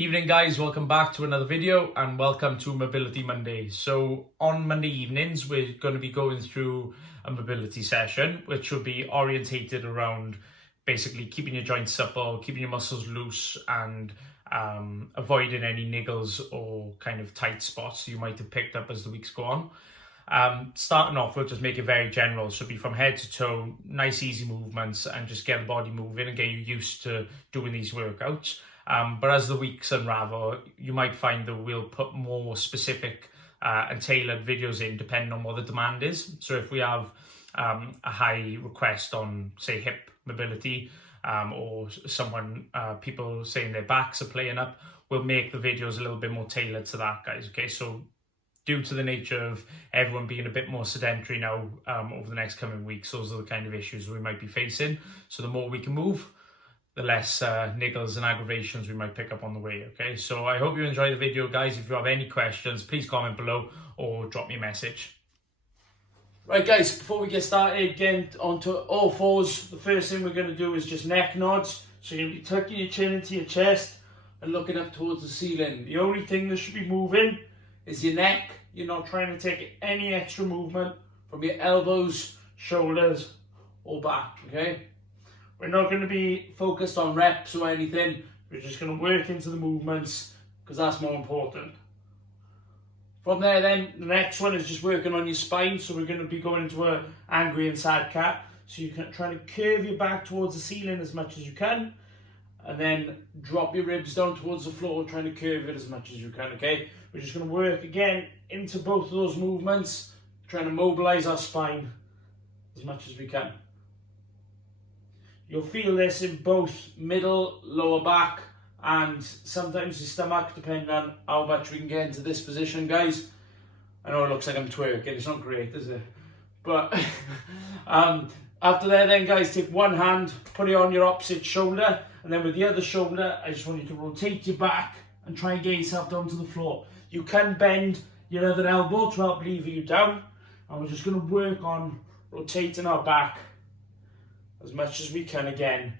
Evening guys, welcome back to another video and welcome to Mobility Monday. So on Monday evenings we're going to be going through a mobility session which will be orientated around basically keeping your joints supple, keeping your muscles loose and avoiding any niggles or kind of tight spots you might have picked up as the weeks go on. Starting off, we'll just make it very general, so be from head to toe, nice easy movements and just get the body moving and get you used to doing these workouts. But as the weeks unravel, you might find that we'll put more specific and tailored videos in depending on what the demand is. So if we have a high request on, say, hip mobility or people saying their backs are playing up, we'll make the videos a little bit more tailored to that, guys. Okay, so due to the nature of everyone being a bit more sedentary now over the next coming weeks, those are the kind of issues we might be facing. So the more we can move, the less niggles and aggravations we might pick up on the way, okay? So I hope you enjoy the video, guys. If you have any questions, please comment below or drop me a message. Right, guys, before we get started, getting onto all fours, the first thing we're going to do is just neck nods. So you're going to be tucking your chin into your chest and looking up towards the ceiling. The only thing that should be moving is your neck. You're not trying to take any extra movement from your elbows, shoulders, or back, okay? We're not going to be focused on reps or anything. We're just going to work into the movements because that's more important. From there then, the next one is just working on your spine. So we're going to be going into an angry and sad cat. So you can try to curve your back towards the ceiling as much as you can. And then drop your ribs down towards the floor, trying to curve it as much as you can, okay? We're just going to work again into both of those movements, trying to mobilize our spine as much as we can. You'll feel this in both middle, lower back, and sometimes your stomach, depending on how much we can get into this position, guys. I know it looks like I'm twerking, it's not great, is it? But after that then, guys, take one hand, put it on your opposite shoulder, and then with the other shoulder, I just want you to rotate your back and try and get yourself down to the floor. You can bend your other elbow to help lever you down, and we're just going to work on rotating our back as much as we can again.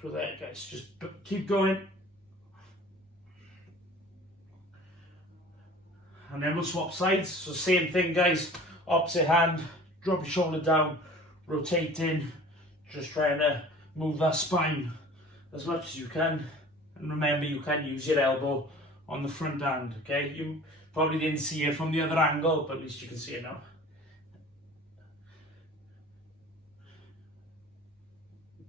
So there, guys, just keep going. And then we'll swap sides. So same thing, guys, opposite hand, drop your shoulder down, rotating, just trying to move that spine as much as you can. And remember, you can use your elbow on the front hand, okay? You probably didn't see it from the other angle, but at least you can see it now.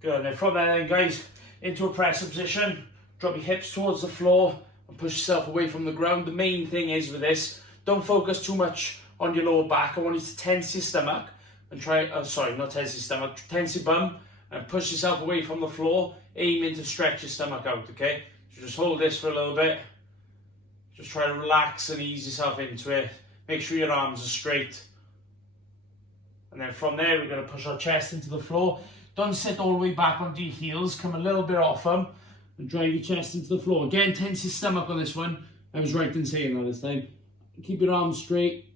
Good, and then from there then, guys, into a press position, drop your hips towards the floor and push yourself away from the ground. The main thing is with this, don't focus too much on your lower back. I want you to tense your stomach and tense your bum and push yourself away from the floor, aiming to stretch your stomach out, okay? So just hold this for a little bit. Just try to relax and ease yourself into it. Make sure your arms are straight. And then from there, we're going to push our chest into the floor. Don't sit all the way back onto your heels. Come a little bit off them and drive your chest into the floor. Again, tense your stomach on this one. I was right in saying that this time. Keep your arms straight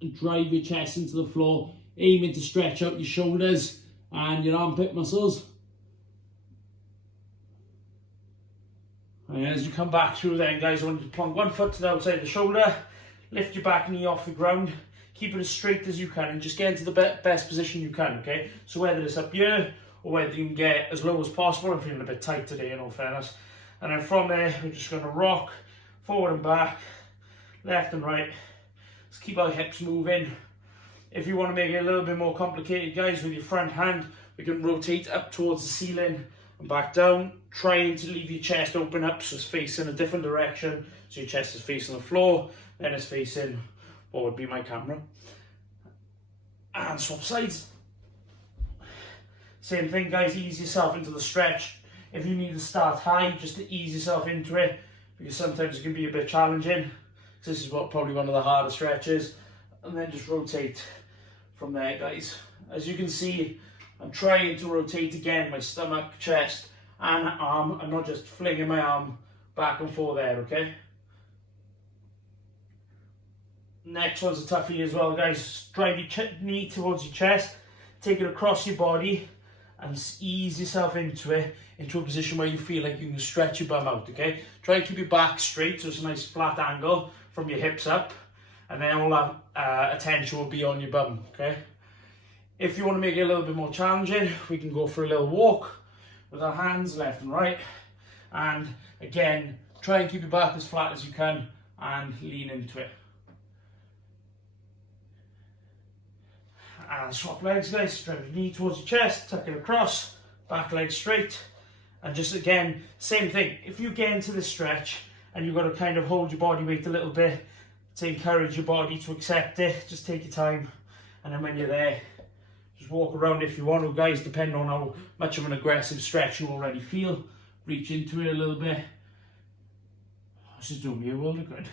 and drive your chest into the floor, aiming to stretch out your shoulders and your armpit muscles. And as you come back through then, guys, I want you to plonk one foot to the outside of the shoulder, lift your back knee off the ground, keep it as straight as you can and just get into the best position you can, okay? So whether it's up here or whether you can get as low as possible. I'm feeling a bit tight today in all fairness. And then from there, we're just going to rock forward and back, left and right. Let's keep our hips moving. If you want to make it a little bit more complicated, guys, with your front hand, we can rotate up towards the ceiling and back down, trying to leave your chest open up so it's facing a different direction. So your chest is facing the floor, then it's facing what would be my camera. And swap sides. Same thing, guys, ease yourself into the stretch. If you need to start high, just to ease yourself into it, because sometimes it can be a bit challenging. This is probably one of the harder stretches. And then just rotate from there, guys. As you can see, I'm trying to rotate again my stomach, chest, and arm. I'm not just flinging my arm back and forth there, okay? Next one's a toughie as well, guys. Drive your knee towards your chest, take it across your body, and ease yourself into it, into a position where you feel like you can stretch your bum out, okay? Try and keep your back straight, so it's a nice flat angle from your hips up, and then all that attention will be on your bum, okay? If you want to make it a little bit more challenging, we can go for a little walk with our hands left and right, and again, try and keep your back as flat as you can and lean into it. And swap legs, guys. Drive your knee towards your chest, tuck it across, back leg straight, and just again, same thing. If you get into the stretch and you've got to kind of hold your body weight a little bit to encourage your body to accept it, just take your time, and then when you're there, just walk around if you want to, guys, depending on how much of an aggressive stretch you already feel. Reach into it a little bit. This is doing me a world of good.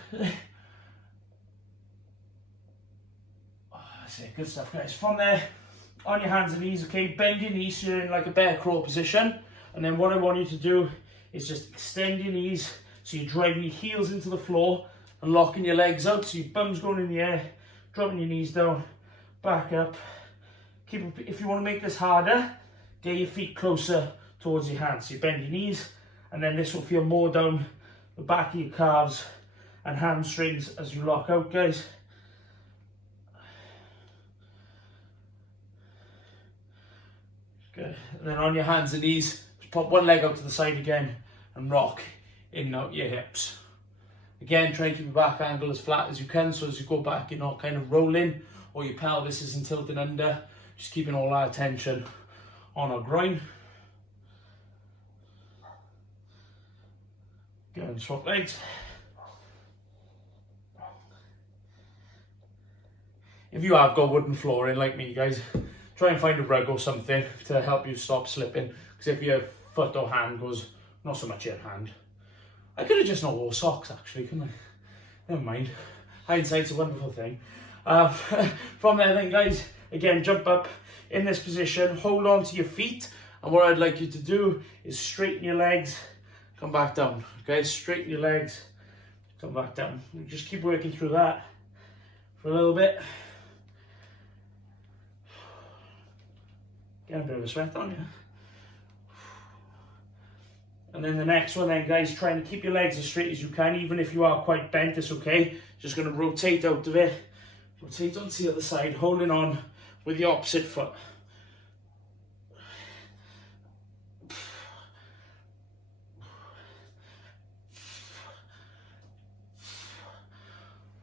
That's it, good stuff, guys. From there, on your hands and knees, okay, bend your knees so you're in like a bear crawl position. And then what I want you to do is just extend your knees so you're driving your heels into the floor and locking your legs out so your bum's going in the air, dropping your knees down, back up. If you want to make this harder, get your feet closer towards your hands. So you bend your knees, and then this will feel more down the back of your calves and hamstrings as you lock out, guys. Good. And then on your hands and knees, just pop one leg out to the side again and rock in and out your hips. Again, try and keep your back angle as flat as you can, so as you go back, you're not kind of rolling or your pelvis isn't tilting under. Just keeping all our attention on our groin. Go and swap legs. If you have got wooden flooring like me, guys, try and find a rug or something to help you stop slipping. Because if your foot or hand goes, not so much your hand. I could have just not wore socks actually, couldn't I? Never mind. Hindsight's a wonderful thing. From there then, guys, again, jump up in this position, hold on to your feet, and what I'd like you to do is straighten your legs, come back down, okay? Straighten your legs, come back down. Just keep working through that for a little bit. Get a bit of a sweat on you. And then the next one then, guys, try and keep your legs as straight as you can, even if you are quite bent, it's okay. Just gonna rotate out of it, rotate onto the other side, holding on with the opposite foot.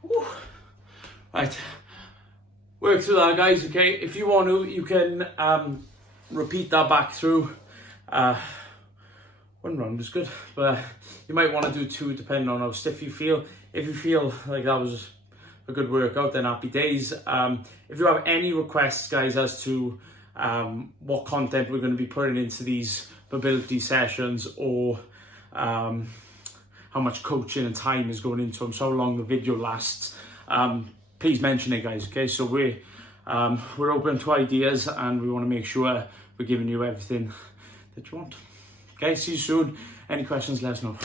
Whew. Right, work through that, guys, okay? If you want to, you can repeat that back through. One round is good, but you might want to do two depending on how stiff you feel. If you feel like that was a good workout, then happy days. If you have any requests, guys, as to what content we're going to be putting into these mobility sessions, or how much coaching and time is going into them, so how long the video lasts, please mention it, guys, okay? So we're open to ideas, and we want to make sure we're giving you everything that you want. Okay, see you soon. Any questions, let us know.